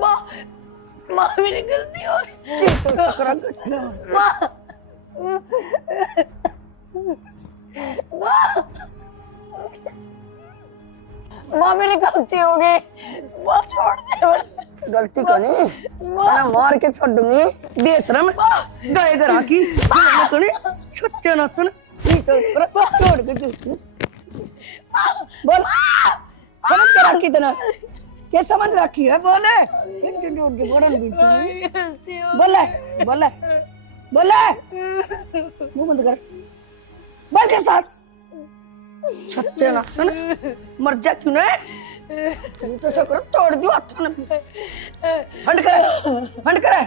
माँ माँ मेरी गलती हो गई। माँ माँ माँ मेरी गलती हो गई। माँ छोड़ दे। गलती को नहीं मैं मार के छोड़ दूंगी बेशरम गए इधर आकी मैं कोनी सच्चे ना सुन नहीं तो छोड़ के तू बोल समझ कर रखी तना क्या समझ रखी है बोले इंटरव्यू की बड़न भी तू बोले बोले बोले मुंह बंद कर बोल के सास सच्चे ना सुन मर जा क्यों ना तू तो सकरो तोड़ दियो हाथ में फंड करे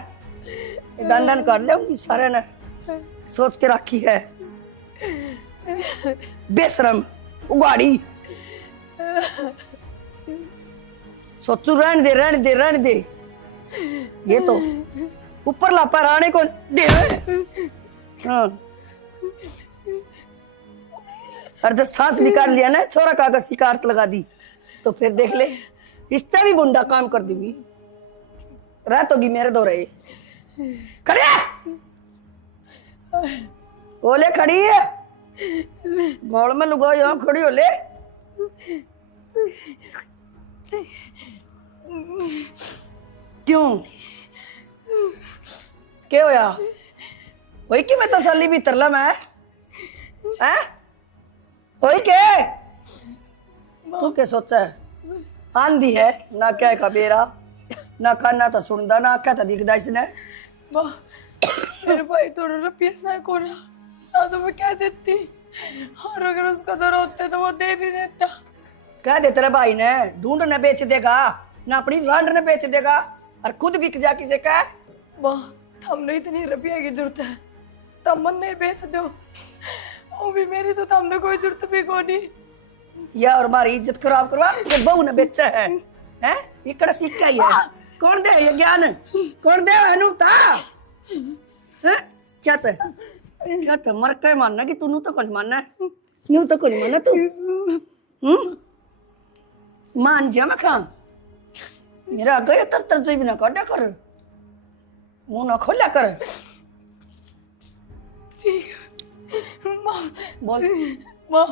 ये दंडन कर ले उनकी सारे ने सोच के रखी है बेशरम उगाड़ी सोचू रहने दे ये तो ऊपर लापा राणे को दे हाँ और जब सांस निकाल लिया ना छोरा कागज शिकारत लगा दी तो फिर देख ले इससे भी बुंडा काम कर दूंगी रात होगी मेरे दो रहे खड़े ओले खड़ी है गोल में लुगाओ यहाँ खड़ी हो ले क्यों क्या होया वही कि मैं तसल्ली भी तरला मैं हैं वही के तू क्या सोचा है आंधी है ना क्या का बेरा ना काना तो सुनदा ना क्या तो दिखदा इसने माँ मेरे भाई थोड़ा रुपया सा को ना तो मैं क्या देती और अगर उसका जरूरत होते तो वो दे भी देता। क्या दे तेरे भाई ने ढूंढ ने बेच देगा ना अपनी रांड ने बेच देगा और खुद बिक जा किसे का माँ हमने इतनी रुपया की जरूरत है तब मन नहीं बेच दो वो भी मेरी तो हमने कोई जरूरत भी को नहीं या और हमारी इज्जत खराब करवा ये बहू ने बेचा है हैं ये कड़ा सिक्का ही है कौन दे ये ज्ञान कौन दे अनुता हैं क्या तो मर के मानना कि तू नू तो कौन मानना है नू तो कौन मानना तू मान जा मैं खा मेरा गए तर से भी ना काटा कर मुंह ना खोला कर माँ बोल माँ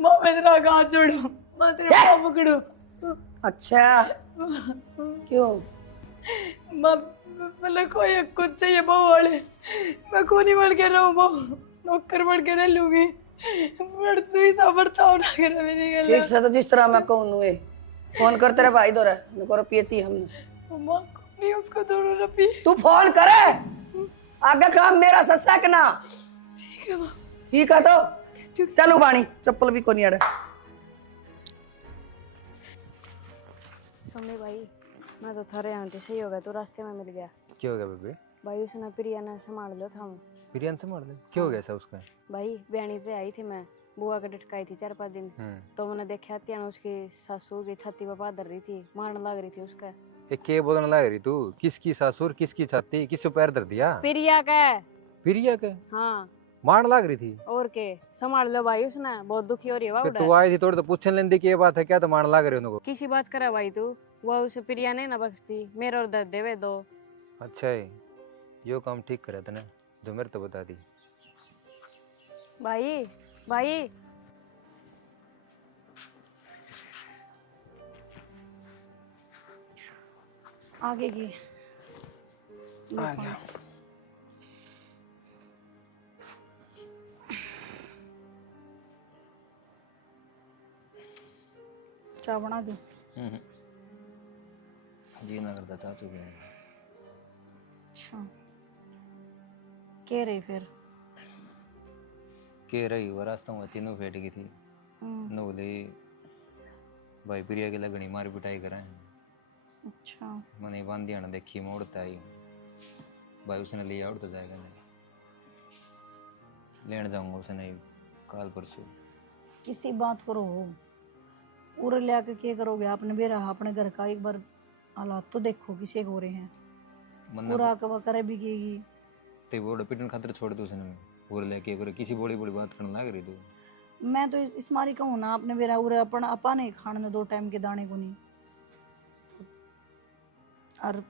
माँ मैं तेरा हाथ जोड़ू माँ तेरे पाँव पकड़ू अच्छा क्यों माँ मतलब कोई कुछ चाहिए बहू वाले मैं खूनी बन के रहूँ बहू नौकर बन के रह लूंगी बट तू ही साबरता होना करे मेरी गल ठीक से तो जिस तरह मैं कहूँ नुए फोन कर तेरे भाई दो मेरे को रुपये चाहिए हमने माँ को नहीं उसको दोनों रुपये तू फोन करे आगे काम मेरा सस्सा के ना ठीक है माँ ठीक है तो चलो बाणी चप्पल भी को नहीं अड़े मम्मी भाई मैं तो थरे आंटी सही हो गया तो रास्ते में मिल गया। क्या हो गया बेबे? भाई उसने प्रिया ने संभाल लो था बिरयानी संभाल ले क्या हो गया ऐसा उसका? भाई बयानी से आई थी मैं बुआ का डटकाई थी 4-5 दिन तो मैंने देखा त्यान उसकी सासू की छाती पर पादर रही थी मारने लग रही थी उसका। एक के बोलने लग रही तू किसकी सासुर किसकी छाती किस पैर धर दिया? प्रिया का प्रिया के हाँ मारने लग रही थी और के संभाल लो भाई उसने बहुत दुखी हो रही है फिर तू आई थी थोड़ी तो पूछने लेने की बात है क्या तो मारने लग रही उनको? किसी बात करा भाई तू वो उसे प्रिया नहीं ना बख्शती मेरे और दर्द देवे दो। अच्छा है यो काम ठीक करे तने जो मेरे तो बता दी भाई भाई आगे की आ गया चाय बना दूं? जी ना करता चाचू के अच्छा के रही फिर के रही वो रास्ता में तीनों फेट गई थी न बोले भाई प्रिया की लगनी मारी पिटाई करें अच्छा मैंने बांधिया ना देखी मोड़ता आई भाई उसने लिया उड़ तो जाएगा नहीं लेने जाऊंगा उसने काल परसों किसी बात करो उरे ले आके क्या करोगे आपने बेरा अपने घर का एक बार हालात तो देखो किसी हो रहे हैं पूरा कवा करे भी की ते वो पिटन खातिर छोड़ दो उसने और लेके करे किसी बड़ी बड़ी बात करने लग रही तू मैं तो इस मारी कहूँ ना आपने बेरा उरे अपन अपा नहीं खाने 2 टाइम के दाने को नहीं और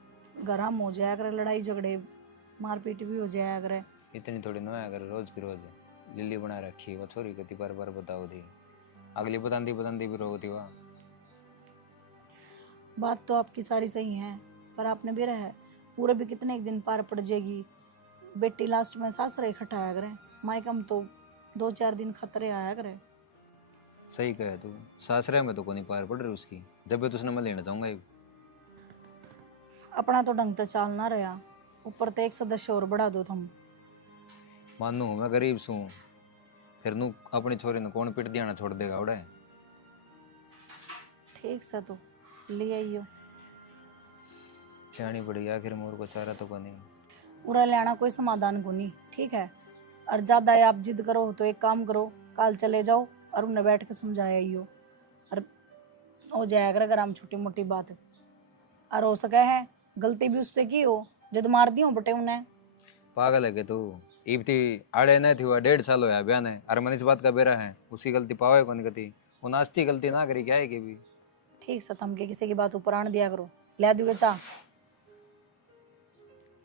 गरम हो जाया करे, लड़ाई झगड़े मारपीट भी हो जाया करे। इतनी थोड़ी ना अगर रोज की रोज लिल्ली बना रखी वो छोरी कति बार बार बताओ थी, अगली बतांदी भी रोती वहाँ। बात तो आपकी सारी सही है, पर आपने भी रहा है पूरे भी कितने एक दिन पार पड़ जाएगी। बेटी लास्ट में सासरे इकट्ठा आया करे, मायकम तो 2-4 दिन खतरे आया करे। सही कहे तू, सासरे में तो कोनी पार पड़ रही उसकी, जब भी तो उसने मैं लेना चाहूंगा एक। अपना तो ढंग तो चाल ना रहा, ऊपर तो एक सदस्य और बढ़ा दो तुम। मानू मैं गरीब सू, फिर नू अपनी छोरी ने कौन पिट दिया ना छोड़ देगा उड़े। ठीक सा तो ले आइयो। जानी पड़ेगी आखिर मोर को चारा तो कोनी। पूरा लेना कोई समाधान को नहीं, ठीक है। और ज्यादा आप जिद करो तो एक काम करो, कल चले जाओ और उन्हें बैठ के समझाया आइयो, और हो जाएगा अगर हम छोटी मोटी बात। और हो सके है गलती भी उससे की हो, जद मार दी हो बटे उन्हें। पागल है कि तू, इब्ती आड़े नहीं थी हुआ 1.5 साल होया बयान है, अरे मन इस बात का बेरा है, उसकी गलती पावे कौन कती, वो नास्ती गलती ना करी क्या है कि भी। ठीक सा थम के किसी की बात ऊपर आने दिया करो। ले दोगे चाह?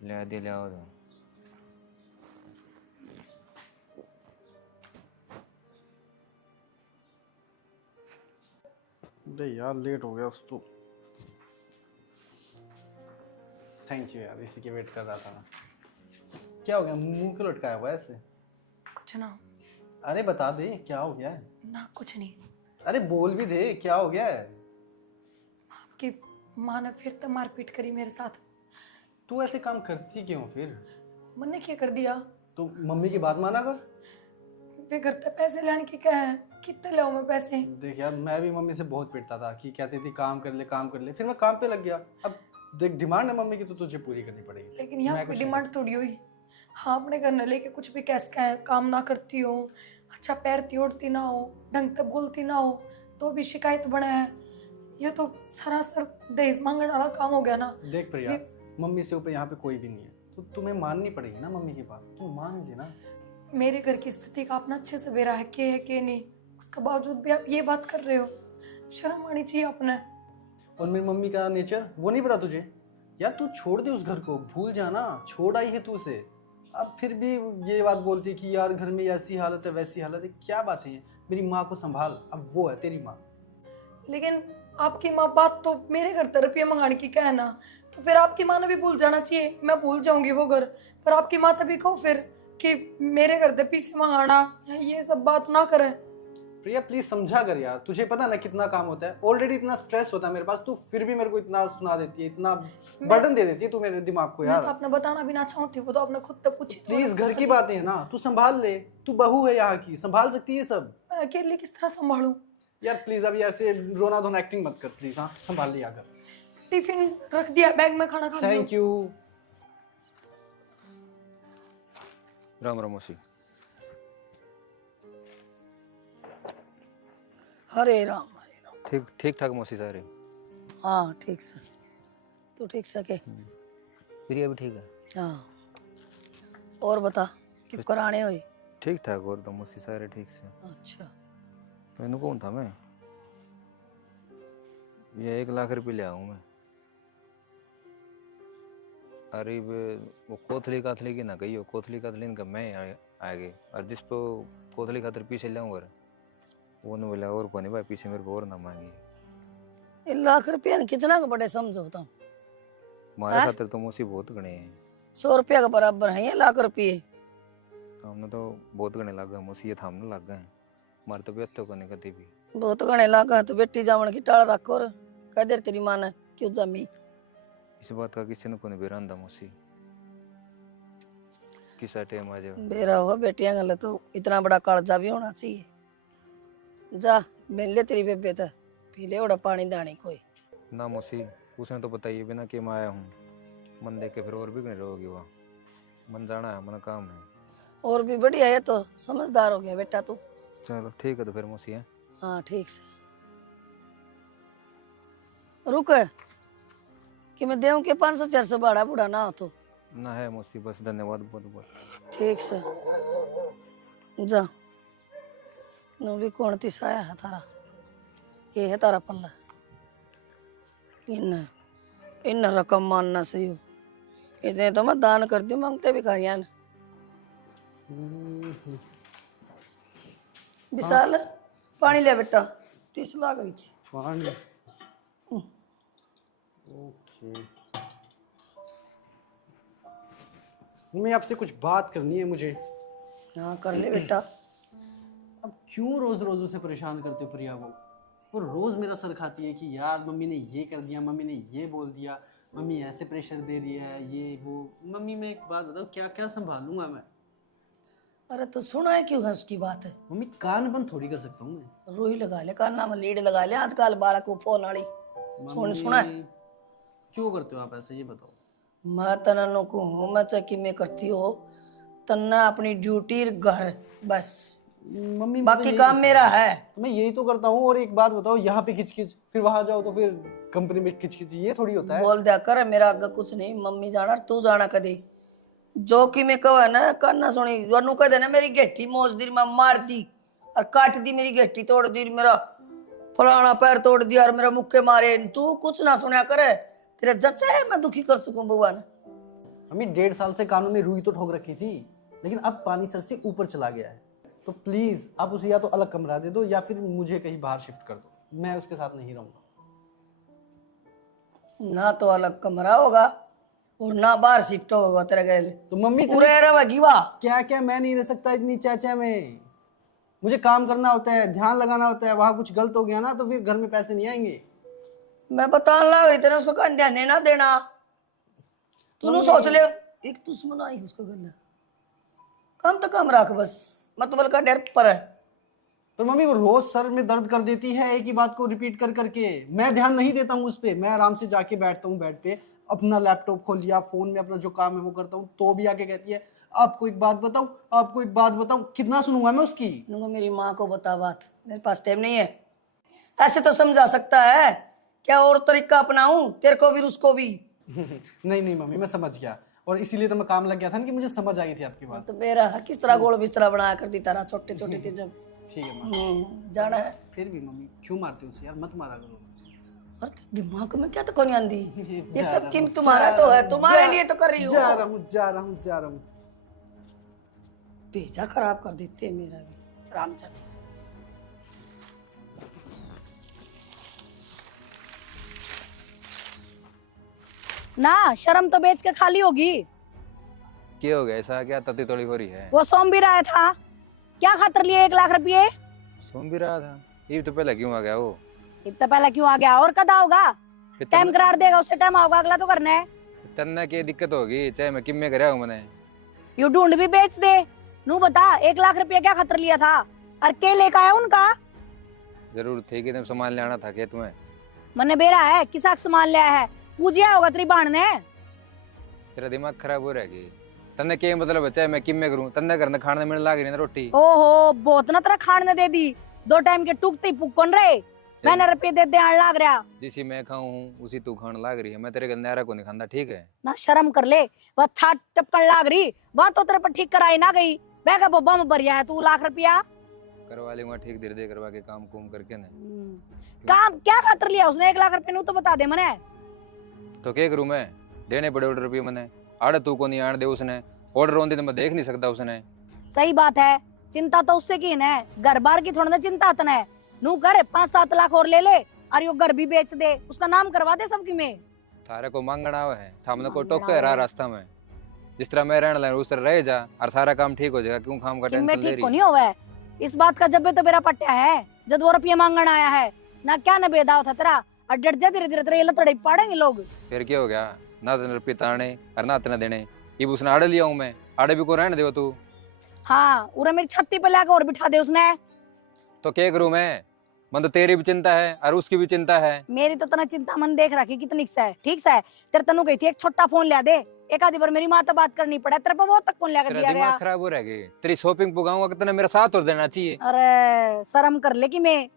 ले दे ले आओ तो। अरे यार लेट हो गया तो। थैंक यू यार, इसी की वेट कर रहा था मैं। क्या हो गया, मुंह क्यों लटकाया हुआ है ऐसे? कुछ ना। अरे बता दे क्या हो गया है। ना कुछ नहीं। अरे बोल भी दे क्या हो गया है। आपकी माँ ने फिर तो मारपीट करी मेरे साथ। तू ऐसे काम करती क्यों फिर? मैंने क्या कर दिया? तू मम्मी की बात माना कर। वे घर से पैसे लेने की क्या है, कितने ले मैं पैसे? देख यार, मैं भी मम्मी से बहुत पिटता था कि कहती थी काम कर ले काम कर ले, फिर मैं काम पे लग गया। अब देख डिमांड है मम्मी की तो तुझे पूरी करनी पड़ेगी। लेकिन यहाँ मैं कोई कुछ नहीं डिमांड थोड़ी हुई। हाँ अपने घर न लेके कुछ भी कैस का है, काम ना करती हो, अच्छा पैरती ओढ़ती ना हो, ढंग से बोलती ना हो, तो भी शिकायत बना है। ये तो सरासर दहेज मांगने वाला काम हो गया ना। देख प्रिया, मम्मी से ऊपर यहाँ पे कोई भी नहीं है, तो तुम्हें माननी पड़ेगी ना मम्मी की बात, तुम मान लेना। मेरे घर की स्थिति का आपने अच्छे से बेरा है के नहीं, उसके बावजूद भी आप ये बात कर रहे हो, शर्म आनी चाहिए आपने। और मेरी मम्मी का नेचर वो नहीं पता तुझे? यार तू छोड़ दे उस घर को, भूल जाना, छोड़ आई है तू उसे। अब फिर भी ये बात बोलती है कि यार घर में ऐसी हालत है वैसी हालत है, क्या बातें हैं। मेरी माँ को संभाल, अब वो है तेरी माँ। लेकिन आपकी माँ बात तो मेरे घर से रुपये मंगाने की क्या है ना, तो फिर आपकी माँ ने भी भूल जाना चाहिए। मैं भूल जाऊंगी वो घर, पर आपकी माँ तभी कहो फिर कि मेरे घर से पैसे मंगाना, ये सब बात ना करे। प्रिया प्लीज समझा कर यार, तुझे पता ना कितना काम होता है, ऑलरेडी इतना स्ट्रेस होता है मेरे पास, तू फिर भी मेरे को इतना सुना देती है, इतना बर्डन दे देती है तू मेरे दिमाग को मैं यार। तो आपने बताना भी ना चाहती, वो तो आपने खुद तक पूछी। प्लीज घर की बातें है ना, तू संभाल ले, तू बहू है यहाँ की, संभाल सकती है सब। मैं अकेले किस तरह संभालूं? यार प्लीज अभी ऐसे रोना धोना एक्टिंग मत कर प्लीज। हाँ संभाल लिया कर। टिफिन रख दिया, बैग में खाना खा लिया। Thank you. राम राम मौसी। हरे राम हरे राम। ठीक ठीक ठाक मौसी सारे। हाँ ठीक से, तू ठीक सके? प्रिया भी ठीक है। हाँ और बता कि कराने हुई? ठीक ठाक, और तो मौसी सारे ठीक से। अच्छा मैंने कौन था मैं, ये 1 लाख रुपये ले आऊँ मैं। अरे वो कोथली काथली की ना कही, कोथली काथली का मैं आ गए, और जिस पे कोथली खातर पीछे ले आऊँ वो नहीं बोला, और कोनी भाई पीछे मेरे को और ना मांगी। 1 लाख रुपया कितना का बड़े समझौता? हमारे खातिर तो मौसी बहुत गणे हैं। 100 रुपया के बराबर है 1 लाख रुपये। हमने तो बहुत गणे लग गए मौसी, ये थामने लग गए। हमारे तो बेहतर को नहीं कभी भी। बहुत गणे लागा तो बेटी जावन की टाल रख और कह दे तेरी माँ ने क्यों जमी। इस बात का किसी ने को नहीं बेरांदा मौसी, किसा टाइम आ जाए। बेरा हो बेटियां गल तो इतना बड़ा कालजा भी होना चाहिए। जा मिल ले तेरी बेबे तो पी ले ओड़ा पानी दानी कोई ना मौसी, उसने तो बताइए बिना कि मैं आया हूँ, मन देख के फिर और भी कहीं रहोगी वहाँ। मन जाना है, मन काम है। और भी बढ़िया है, तो समझदार हो गया बेटा तू। चलो ठीक है तो फिर मौसी है। हाँ ठीक से रुक कि मैं देऊं के 500-400 भाड़ा बूढ़ा ना हो तो ना है मौसी, बस धन्यवाद बहुत बहुत। ठीक से जा। नो भी कौन तिसाया है तारा, ये है तारा पल्ला। इन इन रकम मानना सही हो, इतने तो मैं दान कर दूं, मांगते भिखारियां ने। विशाल पानी ले बेटा, टीस लाग रही थी। पानी। ओके। मम्मी आपसे कुछ बात करनी है मुझे। हाँ कर ले बेटा। अब क्यों रोज रोज उसे परेशान करते हो प्रिया को? वो रोज मेरा सर खाती है कि यार मम्मी ने ये कर दिया, मम्मी ने ये बोल दिया, मम्मी ऐसे प्रेशर दे रही है, ये वो। मम्मी मैं एक बात बताओ, क्या क्या संभालूंगा मैं? अरे तो सुना है क्यों है उसकी बात है? मम्मी कान बंद थोड़ी कर सकता हूँ मैं। रूही लगा ले, कान्ना में लीड लगा ले, आजकल बालक को फोन आड़ी। सुना है? क्यों करते हो आप ऐसे, ये बताओ। मैं तननो को हूँ, मैं चक्की में करती हो, तन्ना अपनी ड्यूटी घर बस, मम्मी बाकी काम मेरा है। तो मैं यही तो करता हूँ। और एक बात बताओ, यहाँ पे खिचखिच, फिर वहां जाओ तो फिर कंपनी में खिचखिच, ये थोड़ी होता है। बोल दिया कर, मेरा आगे कुछ नहीं। मम्मी जाना तू जाना कदी, जो कि मैं कहा ना करना सुनी, वरनू कह देना मेरी गेठी मोज दी, मैं मार दी और काट दी, मेरी गेठी तोड़ दी, मेरा फलाना पैर तोड़ दिया और मेरा मुक्के मारे। तू कुछ ना सुना करे, तेरा जच्चा है मैं दुखी कर सकूं भगवान। मम्मी 1.5 साल से कानून ने रूई तो ठोक रखी थी, लेकिन अब पानी सर से ऊपर चला गया है। तो प्लीज आप उसे या तो अलग कमरा दे दो या फिर मुझे कहीं बाहर शिफ्ट कर दो। मैं उसके साथ नहीं रहूंगा। ना तो अलग कमरा होगा और ना बाहर शिफ्ट होगा तेरा गैल। तो मम्मी पूरे रहेगी वाह। क्या क्या मैं नहीं रह सकता इतनी चाचा में। मुझे काम करना होता है, ध्यान लगाना होता है। वहां कुछ गलत हो गया ना तो फिर घर में पैसे नहीं आएंगे। मैं बताने लग रही तेरे, उसको कहीं ध्यान ना देना। तू सोच ले, एक दुश्मन आई उसको करना, काम तो कम रख बस, मतलब का डर पर है। पर मम्मी वो रोज सर में दर्द कर देती है एक ही बात को रिपीट कर करके। मैं ध्यान नहीं देता हूँ उस पर। मैं आराम से जाके बैठता हूँ बेड पे, अपना लैपटॉप खोल लिया, फोन में अपना जो काम है वो करता हूँ, तो भी आके कहती है आपको एक बात बताऊं, आपको एक बात बताऊं। कितना सुनूंगा मैं उसकी? मेरी माँ को बता बात, मेरे पास टाइम नहीं है। ऐसे तो समझा सकता है क्या, और तरीका अपनाऊं तेरे को भी उसको भी? नहीं नहीं मम्मी, मैं समझ गया, और इसीलिए तो मैं काम लग गया था ना कि मुझे समझ आई थी आपकी बात। तो मेरा किस तरह गोल बिस्तरा बनाया करती तरह, छोटे छोटे थे जब। ठीक है मम्मी। जाना है। फिर भी मम्मी क्यों मारती हो उसे यार? मत मारा करो। और दिमाग में क्या तो कौन आंदी, ये सब किम तुम्हारा तो है, तुम्हारे लिए तो कर रही हो। जा रहा हूँ जा रहा हूँ जा रहा हूँ। भेजा खराब कर देते मेरा भी रामचंद्र। ना शर्म तो बेच के खाली होगी। क्या हो गया? ऐसा क्या तती तोड़ी हो रही है? वो सोम भी रहा था, क्या खातर लिए 1 लाख रुपये? सुन भी रहा था। ये तो पहले क्यों आ गया वो? इतना पहले क्यों आ गया? और कदा होगा? फिर टाइम करार देगा उससे टाइम होगा, अगला तो करना है। तन्ना की दिक्कत होगी, चाहे मैं किम में कराया हूँ मैंने। यू ढूंढ भी बेच दे। नू बता 1 लाख रुपया क्या खातर लिया था और के लेकर आया उनका? जरूर थी कि तुम सामान ले आना था खेत में। मने बेरा है किसा सामान लिया है, पूजिया होगा तेरी बाण ने। तेरा दिमाग खराब हो रहेगी। तन्ने के मतलब बच्चा है मैं किम में करूं? तन्ने करने खाने में लाग रही ना रोटी। ओहो बहुत ना तेरा खाने दे दी, 2 टाइम के टुकती पुकन रहे, मैंने रुपये दे दे आने लाग रहा। जिसी मैं खाऊं उसी तू खाने लाग रही है। मैं तेरे गंदारा को नहीं खांदा, ठीक है ना शर्म कर ले, वह छाट टपकन लाग रही, वह तो तेरे पर ठीक कराई ना गई। मैं का बब्बा में भरिया है तू लाख रुपया। करवा लूंगा ठीक, धीरे धीरे करवा के काम कुम करके ना। काम क्या खातर लिया उसने 1 लाख रुपये? नू तो बता दे मने। तो क्या करूं मैं? देने पड़े ऑर्डर रुपये मैंने। आड़े तू को नहीं आने दे उसने। ऑर्डर होंदी तो मैं देख नहीं सकता उसने। सही बात है, चिंता तो उससे की है, घर बार की थोड़ा ना चिंता तने है। नू कर 5-7 लाख और ले ले और यो घर भी बेच दे, उसका नाम करवा दे सबकी में। थारे को मांगना हुआ है, थामने को टोक रहा रास्ता में। जिस तरह मैं रहने लगा उस तरह रह जा और सारा काम ठीक हो जाएगा। क्यों काम का टेंशन ले ठीक रही को नहीं हुआ है इस बात का? जब तो मेरा पट्टा है जब 2 रुपये मांगना आया है ना, क्या न बेदाव था तेरा। और डट जा धीरे धीरे तेरे लतड़े पाड़ेंगे लोग। फिर क्या हो गया? ना तेरे रुपये ताने और ना तेने देने। ये उसने आड़े लिया हूँ मैं, आड़े भी को रहने दे तू। हाँ उरे मेरी छत्ती पे लाकर और बिठा दे उसने। तो क्या करूं मैं? मन तो तेरी भी चिंता है और उसकी भी चिंता है। मेरी तो तना चिंता मन देख रखी कितनी सा है, ठीक सा है। तेरे तनु गई थी एक छोटा फोन ला दे, एक आधी बार मेरी माँ तो बात करनी पड़े, तेरे पे वो तक फोन लाकर तेरा दिया दिमाग गया। खराब हो रहेगी। तेरी शॉपिंग पुगाऊंगा कितना मेरा साथ और देना चाहिए। अरे शर्म कर ले कि मैं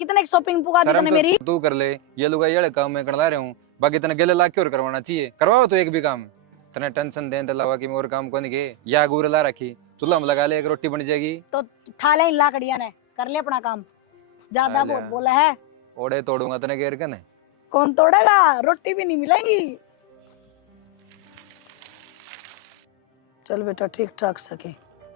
कितने शॉपिंग पुगा दी शर्म तने तो मेरी। तू कर ले, ये लोग ये काम मैं करवा रहा हूँ, बाकी तने गले ला के और करवाना चाहिए। करवाओ तो एक भी काम। तने टेंशन देने तो लगा कि मैं और काम को नहीं के या गुर ला रखी चूल्हा में लगा ले, एक रोटी बन जाएगी। तो ठा ले इन लाकड़िया ने, कर ले अपना काम, ज्यादा ठा ले। बहुत बोला है। ओड़े तोड़ूंगा तने घेर के नहीं। कौन तोड़ेगा, रोटी भी नहीं मिलेगी। चल बेटा ठीक ठाक सके,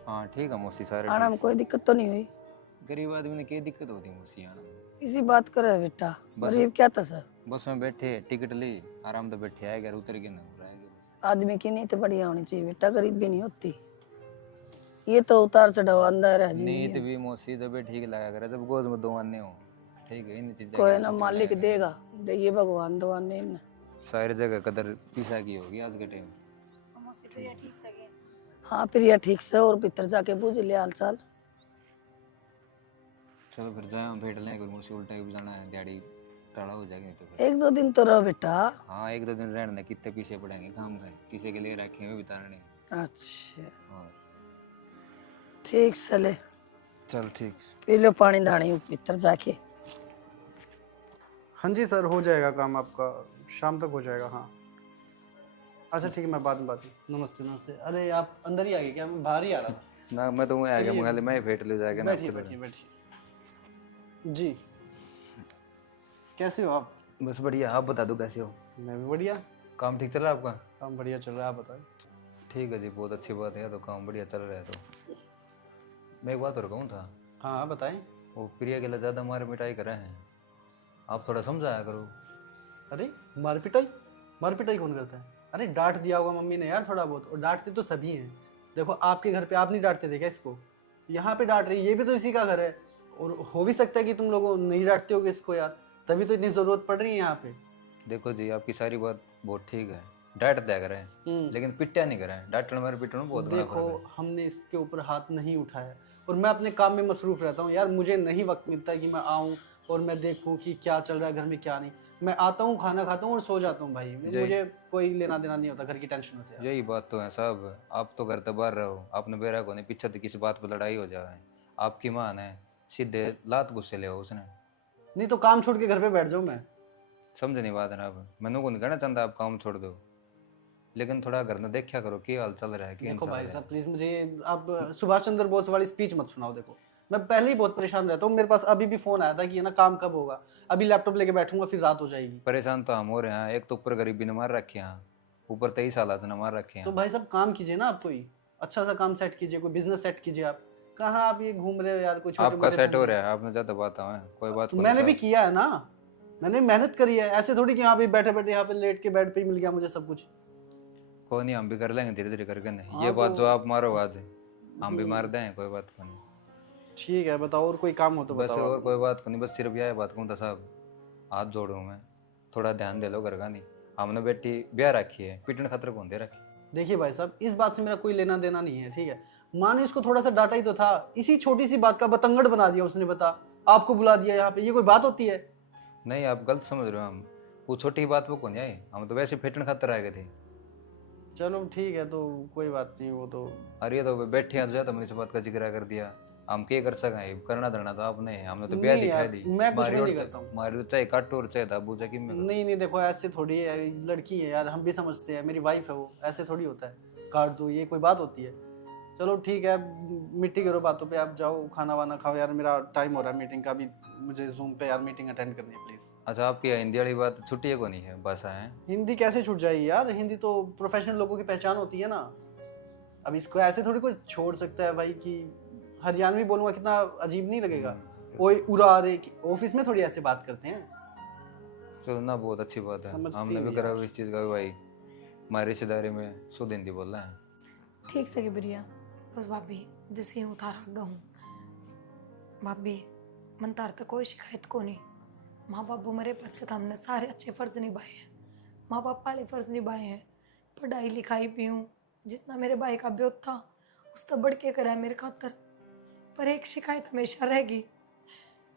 हाँ ठीक है मौसी, सारे आना में ठीक कोई दिक्कत तो नहीं हुई? से। गरीब आदमी ने क्या दिक्कत होती है मौसी आना में? इसी बात करे बेटा, बस। गरीब क्या था सर, बस में बैठे टिकट ली, आराम से बैठे आए घर उतर के ना रहेंगे। आदमी की नीयत बढ़िया होनी चाहिए बेटा, गरीब भी नहीं होती। ये तो उतार चढ़ाव अंदर है जिंदगी नीत में। भी मौसी जब भी ठीक लगा करे जब गोद में दो आने हो, ठीक है इन चीजें कोई ना मालिक देगा, देइए भगवान दवाने न। सारी जगह कदर पीसा की होगी आज के टाइम। हाँ प्रिया ठीक से, और भीतर जाके पूछ ले हाल चाल। चलो फिर जाए हम भेट लें, मौसी उल्टा भी जाना है, दिहाड़ी टाड़ा हो जाएगी नहीं तो फिर। एक दो दिन तो रहो बेटा। हाँ एक दो दिन रहने कितने पीछे पड़ेंगे काम का, किसी के लिए रखे हुए बिताने। अच्छा हाँ ठीक चले, चल ठीक। पी लो पानी धानी भीतर जाके। हाँ जी सर, हो जाएगा काम आपका, शाम तक हो जाएगा। हाँ अच्छा ठीक है, मैं बाद में बात। नमस्ते नमस्ते। अरे आप अंदर ही आ गए क्या? मैं बाहर ही आ रहा था। ना मैं तो वहीं आ गया, चलिए। मुझे मैं भेट ले जाएगा ना बैठिए आपके बैठिए बैठिए। जी कैसे हो आप? बस बढ़िया, आप बता दो कैसे हो? मैं भी बढ़िया। काम ठीक चल रहा है आपका? काम बढ़िया चल रहा है, आप बताएं। ठीक है जी, बहुत अच्छी बात है, तो काम बढ़िया चल रहा है। तो मैं एक बात और कहूँ था, हाँ हाँ बताएं। वो प्रिया के लिए ज़्यादा मार मिटाई कर रहे हैं, आप थोड़ा समझाया करो। अरे मार पिटाई? मार पिटाई कौन करता है? अरे डांट दिया होगा मम्मी ने यार थोड़ा बहुत, और डांटते तो सभी हैं। देखो आपके घर पे आप नहीं डांटते थे क्या इसको? यहाँ पे डांट रही, ये भी तो इसी का घर है। और हो भी सकता है कि तुम लोगों नहीं डांटते होगे इसको यार, तभी तो इतनी ज़रूरत पड़ रही है यहाँ पे। देखो जी आपकी सारी बात बहुत ठीक है, डांट दिया करें लेकिन पिट्टा नहीं करें। डांटने मारे पिटने में बहुत बड़ा देखो फर्क है। हमने इसके ऊपर हाथ नहीं उठाया, और मैं अपने काम में मसरूफ रहता हूँ यार, मुझे नहीं वक्त मिलता कि मैं आऊँ और मैं देखूँ कि क्या चल रहा है घर में क्या नहीं। मैं आता हूँ, खाना खाता हूँ और सो जाता हूँ भाई, मुझे कोई लेना देना नहीं होता घर की टेंशन से यार। यही बात तो है साहब, आप तो घर बाहर रहो, आपने बेरा को नहीं पीछे तो किसी बात पर लड़ाई हो जाए। आपकी माँ ने सीधे लात गुस्से ले उसने। नहीं तो काम छोड़ के घर पे बैठ जाऊँ मैं? समझ नहीं बात है ना। अब मैंने को नहीं कहना चाहता आप काम छोड़ दो, लेकिन थोड़ा घर में देखा करो कि हाल चल रहा है कि देखो भाई साहब प्लीज मुझे आप सुभाष चंद्र बोस वाली स्पीच मत सुनाओ। देखो मैं पहले ही बहुत परेशान रहता हूँ, मेरे पास अभी भी फोन आया था कि ये ना काम कब होगा, अभी लैपटॉप लेके बैठूंगा फिर रात हो जाएगी। परेशान तो हम हो रहे हैं, एक तो ऊपर गरीबी ने मार रखे हैं, ऊपर 23 हालात ने मार रखे तो हैं। भाई साहब काम कीजिए ना, आप कोई अच्छा सा काम सेट कीजिए, कोई बिजनेस सेट कीजिए। आप कहाँ आप ये घूम रहे हो यार? कोई छोटे आपका मोटे सेट हो धंधे। रहा है, आपने ज्यादा बात है कोई बात तो नहीं मैंने भी साहब। किया है ना, मैंने मेहनत करी है, ऐसे थोड़ी कि यहाँ पे बैठे बैठे यहाँ पे लेट के बेड पे ही मिल गया मुझे सब कुछ। कोई नहीं, हम भी कर लेंगे धीरे धीरे करके। नहीं हाँ ये बात तो- जो आप मारो आज हम भी मार दें, कोई बात को नहीं। ठीक है बताओ, और कोई काम हो तो बस बताओ और आप। कोई बात को नहीं, बस सिर्फ यह बात कहूँ था साहब, हाथ जोड़ू मैं, थोड़ा ध्यान दे लो घर का। नहीं हमने बेटी ब्याह रखी है, पिटने खतरे कौन दे रखी। देखिए भाई साहब इस बात से मेरा कोई लेना देना नहीं है, ठीक है। माँ ने इसको थोड़ा सा डांटा ही तो था, इसी छोटी सी बात का बतंगड़ बना दिया उसने। बता आपको बुला दिया यहाँ पे, ये कोई बात होती है? नहीं आप गलत समझ रहे हो, हम वो छोटी बात वो कौन आए, हम तो वैसे फिटने खतर आ गए थे। चलो ठीक है तो कोई बात नहीं, वो तो अरे ये तो बैठे आज तो मैंने इस बात का जिक्र कर दिया, हम क्या कर सके, करना धरना तो आपने है, हमने तो ब्याह नहीं दिखा यार, दी। मैं कुछ मारी भी और नहीं करता हूँ। मारी चाहे काटो और चाहे दाबू चाहे किम में। नहीं नहीं देखो ऐसे थोड़ी है, लड़की है यार, हम भी समझते हैं, मेरी वाइफ है वो, ऐसे थोड़ी होता है काट दो, ये कोई बात होती है? चलो ठीक है, मिट्टी करो बातों पे, आप जाओ खाना वाना खाओ यार, मेरा टाइम हो रहा है मीटिंग का भी, मुझे जूम पे यार मीटिंग अटेंड करनी है प्लीज। अच्छा आपकी हिंदी वाली बात छुट्टी है को नहीं है भाषा है? हिंदी कैसे छूट जाएगी यार, हिंदी तो प्रोफेशनल लोगों की पहचान होती है ना। अब इसको ऐसे थोड़ी कोई छोड़ सकता है भाई कि हरियाणवी बोलूंगा, कितना अजीब नहीं लगेगा? ओए उड़ा रे, ऑफिस में थोड़ी ऐसे बात करते हैं। चलो ना बहुत अच्छी बात है, समझती हमने भी नहीं करा यार। इस चीज़ का भी भाई, हमारी रिश्तेदारी में शुद्ध हिंदी बोल रहे हैं। ठीक से प्रिया। बस भाभी जिसे उतारा गहूँ भाभी मन तार तो कोई शिकायत को नहीं। माँ बाप मेरे पक्ष था, हमने सारे अच्छे फर्ज निभाए हैं, माँ बाप वाले फर्ज निभाए हैं, पढ़ाई लिखाई भी हूँ, जितना मेरे भाई का ब्योत था उस तो बढ़ के करा है मेरे खातर। पर एक शिकायत हमेशा रहेगी,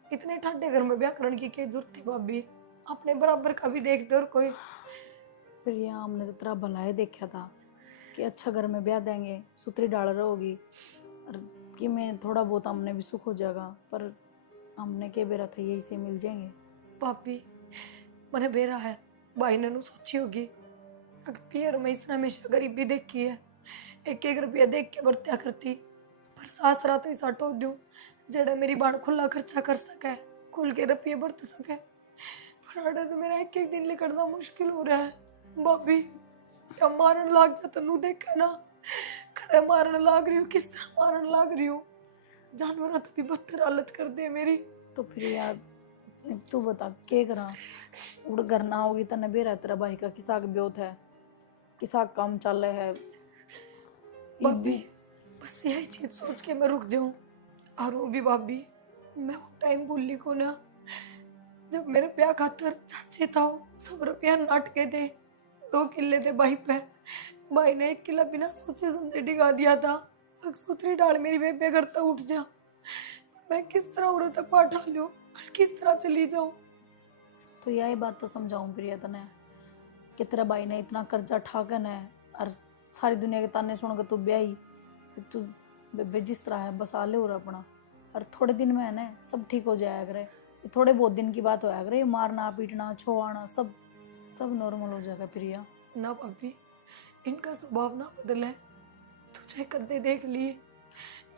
इतने ठंडे घर में ब्याह करने की क्या जरूरत थी भाभी? अपने बराबर का भी देखते और कोई। प्रिया हमने तो तेरा भला देखा था कि अच्छा घर में ब्याह देंगे, सुतरी डाल रहोगी और कि मैं थोड़ा बहुत हमने भी सुख हो जाएगा, पर हमने के बेरा था यही से मिल जाएंगे। भाभी मैंने बेरा है भाई ने नु सोची होगी, अगर पियर में इसने हमेशा गरीबी देखी है, एक एक रुपया देख के बरत्या करती, पर सासरा तो इस हटो दूं जड़ा मेरी बाण खुला खर्चा कर सके, खुल के रुपये बरत सके। पर आड़े तो मेरा एक एक दिन निकलना मुश्किल हो रहा है। भाभी क्या मारन लाग जा, तनु देखा ना खड़े मारन लाग रही हो, किस तरह मारन लाग रही हो। जानवर तभी बदतर हालत कर दे मेरी। तो फिर यार तू बता के करा, उड़ घर ना होगी तने बेरा तेरा भाई का किसा के ब्योत है, किसा काम चल रहा है। भाभी बस यही चीज सोच के मैं रुक जाऊं। और वो भी भाभी मैं वो टाइम भूली को ना, जब मेरे ब्याह खातर चाचे था सब रुपया नाटके थे, 2 किले थे भाई पे। भाई ने 1 किला बिना सोचे समझे डिगा दिया था। अक्सूत्री डाल मेरी बेबे करता उठ जा, मैं किस तरह औरत तक पाठा लूं और किस तरह चली जाऊं। तो यही बात तो समझाऊं प्रिया तने कि तेरा भाई ने इतना कर्जा ठाकन है और सारी दुनिया के ताने सुन के तू ब्याही, फिर तू बेबे जिस तरह है बसा ले और अपना, और थोड़े दिन में है ना सब ठीक हो जाया करे। ये थोड़े बहुत दिन की बात होया करे, ये मारना पीटना छोड़ना सब नॉर्मल हो जाएगा प्रिया। ना भाभी इनका स्वभाव ना बदल है, तुझे कदे देख लिए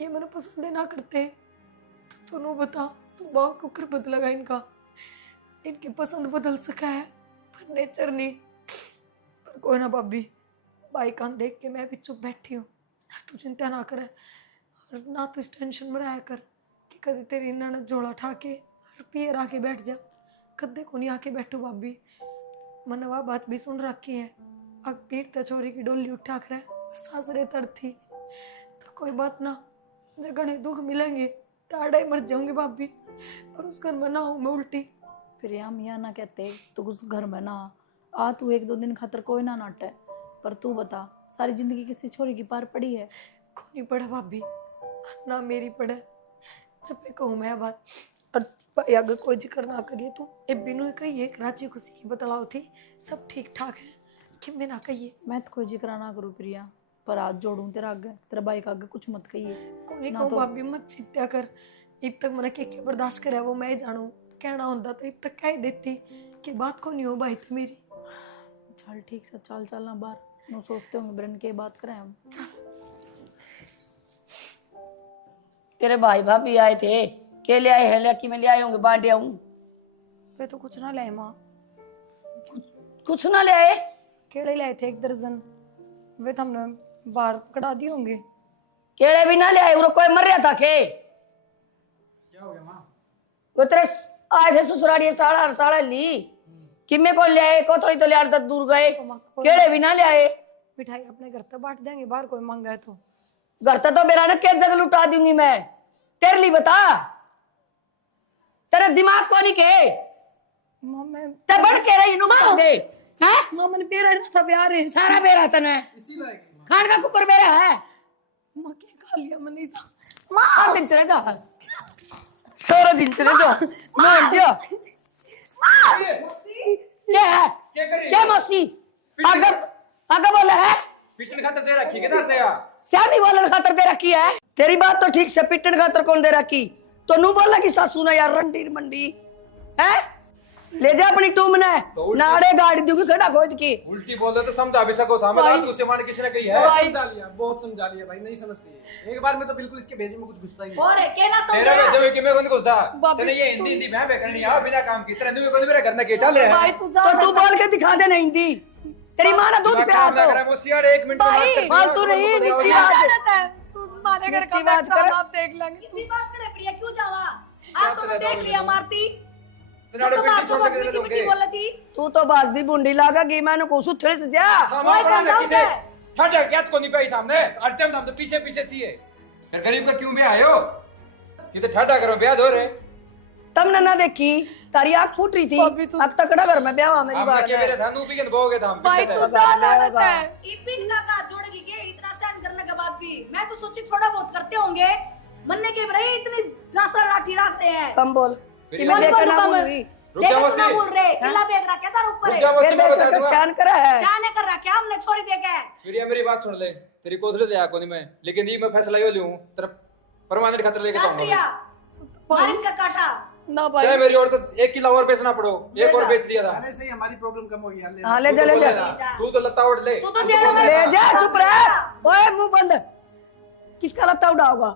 ये मैंने पसंद ना करते तो तू बता स्वभाव को कर बदलेगा इनका। इनकी पसंद बदल सका है पर नेचर नहीं। पर कोई ना भाभी, भाई कान देख के मैं भी चुप बैठी हूँ। तू चिंता ना करे और ना तो इस टेंशन में रहा कर कि कभी तेरी ननद जोड़ा ठा के और पियर आके बैठ जा। कदे को नहीं आके बैठू भाभी, मैंने वह बात भी सुन रखी है। अग पीट तो चोरी की डोली उठा कर और सासरे तर थी तो कोई बात ना, जब घने दुख मिलेंगे तो आड़ा ही मर जाऊंगी भाभी, पर उस घर में ना हूँ मैं उल्टी। प्रिया हम यहाँ ना कहते तो उस घर में ना आ, तू 1-2 दिन खातर कोई ना नाटे, पर तू बता सारी जिंदगी किसी छोरी की पार पड़ी है? को नहीं पड़ा भाभी, ना मेरी पड़े। जब मैं कहूँ मैं बात और भाई अगर कोई जिक्र ना करिए तो ए बिनु कहिए राजी खुशी की बतलाओ थी, सब ठीक ठाक है कि मैं ना कहिए। मैं तो कोई जिक्र ना करूँ प्रिया, पर आज जोड़ूं तेरा आगे, तेरा भाई का आगे कुछ मत कहिए। को नहीं ना कहूँ तो- भाभी मत चित्या कर। इत तक मैंने क्या बर्दाश्त करा वो मैं जानू, कहना होता तो इत तक कह देती कि बात को नहीं हो भाई तो मेरी। चल ठीक से चल चलना बाहर, नो सोचते होंगे ब्रेन के बात करें हम। तेरे भाई भाभी आए थे, के ले आए हैं? लेकी में ले आए होंगे, बांटे आऊं? वे तो कुछ ना लाए माँ, कुछ ना ले आए? केड़े लाए थे 1 दर्जन, वे तो हमने बाहर कड़ा दिए होंगे। केड़े भी ना ले आए? कोई मर रहा था के? क्या हो गया माँ? वो तेरे आए थे ससुराली साड़ा साड़ा ली, किम्मे को ले आए? को थोड़ी तो ले आए, दूर गए, केड़े भी ना ले आए? मिठाई अपने घर तक बांट देंगे, बाहर कोई मांगा है तो। घर तक तो मेरा ना के जगह लुटा दूंगी मैं, तेरे लिए बता। तेरा दिमाग को नहीं के माँ मैं ते बढ़ के रही नु मार दे हैं? माँ मैंने बेरा ना था प्यार है सारा बेरा तने इसी लायक है माँ। खान का कुकर बेरा है। माँ क्या खा लिया मैंने इसा। मार दिन चले जा, सारा दिन चले जा, मार जा। क्या है? क्या मौसी आगे आगे बोले है? पिटन खातर दे रखी किधर दे यार? श्यामी बोलन खातर दे रखी है। तेरी बात तो ठीक से, पिटन खातर कौन दे रखी? तो नू बोला कि सासू ने यार रंडीर मंडी है, ले जा अपनी टूम ने नाड़े गाड़ी दूंगी खड़ा खोद की। उल्टी बोल रहे तो समझा भी सको था, मैं रात को माने किसी ने कही है। बहुत समझा लिया, बहुत समझा लिया भाई, नहीं समझती है। एक बार में तो बिल्कुल इसके भेजे में कुछ घुसता ही नहीं। और केला तेरा समझा भेजे में कि मैं कौन घुसदा? बाबी, तेने ये हिंदी हिंदी मैं करनी आ बिना काम की, तेरा न्यू कौन मेरे घर में के चल रहे भाई हैं? तू जा तो तू बोल के दिखा दे ना हिंदी, तेरी माँ ने दूध पिया तो वो सियाड़ 1 मिनट भाई, फालतू नहीं, नीची बात मारे घर का नीची बात बैठा, कर। आप देख लेंगे। इसी बात करे प्रिया, क्यों जावा? आज तो मैं देख लिया मारती, तेरे तो पिट्टी छोड़ के मिट्टी दोगे। बोला थी। तू तो बाजदी बुंडी लागा मैंने को सुथरे से जा। सामान बनाने की दे। ठंडा क्या को नहीं पाई था हमने, हर टाइम हम तो पीछे पीछे चाहिए। फिर गरीब का क्यों ब्याह आयो? ये तो ठंडा करो ब्याह हो रहे। तुमने ना देखी, तारी आँख फूट रही थी, अब तकड़ा घर में ब्याह मेरी हम बात के मेरे है। थानू भी के बोगे था हम भाई पीछे तू थे। जा लड़त है। इपिन का का जोड़ेगी के इतना सहन करने के बाद भी मैं तो सोची थोड़ा बहुत करते होंगे, मन्ने के रहे इतनी नासा लाठी रख रहे हैं। कम बोल फिर कि मैं बोल, देखा बोल, ना बोल, बोल रही, रुक जा देखो वसी। ना बोल रहे किला बेग रहा क्या था ऊपर रुक है। जा वसी, फिर मैं देख बता कर दूंगा। शान करा है। जाने कर रहा क्या हमने छोरी देके। फिर ये मेरी बात सुन ले, तेरी कोथले ले आ कोनी मैं, लेकिन ये मैं फैसला यो लूं तेरा परमानेंट खातर लेके चल जाऊंगा प्रिया मैं। मारिन का काटा ना भाई चाहे मेरी और तो 1 किलो और बेचना पड़ो, एक और बेच दिया था। आने से ही हमारी प्रॉब्लम कम होगी यार। हाँ ले तू जा तो ले जा बोलेगा, तू तो लत्ता उड़ ले। तू तो जेड़ा में ले जा, चुप रह। ओए मुंह बंद, किसका लत्ता उड़ाओगा?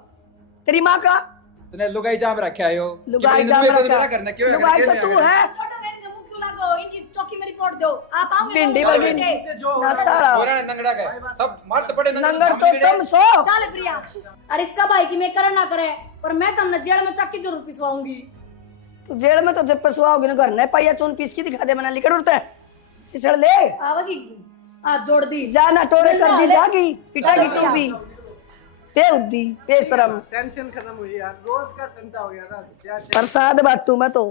तेरी माँ का तूने लुगाई जाम रखा है यो। लुगाई जाम रखा, करना क्यों है? लुगाई तो तू है। छोटा बहन का मुंह क्यों लाग को इनकी चौकी में रिपोर्ट दो। आप आओगे भिंडी तो वर्गी बेटे। से जो ना साला नंगड़ा के सब मार पड़े नंगर तो तुम सो चल प्रिया, अरे इसका भाई की मैं करे ना करे, पर मैं तुमने जेल में चक्की जरूर पिसवाऊंगी। तू जेल में तो जब पसवाओगे ना घर नहीं पाइया चून पीस की दिखा दे मना लिखड़ उड़ता है फिसल ले आवेगी हाथ जोड़ दी। जाना टोरे कर दी जागी पिटागी तू भी बेउद्दी बेशरम टेंशन खत्म हुई यार, रोज का टंटा हो गया था। प्रसाद बांटू मैं तो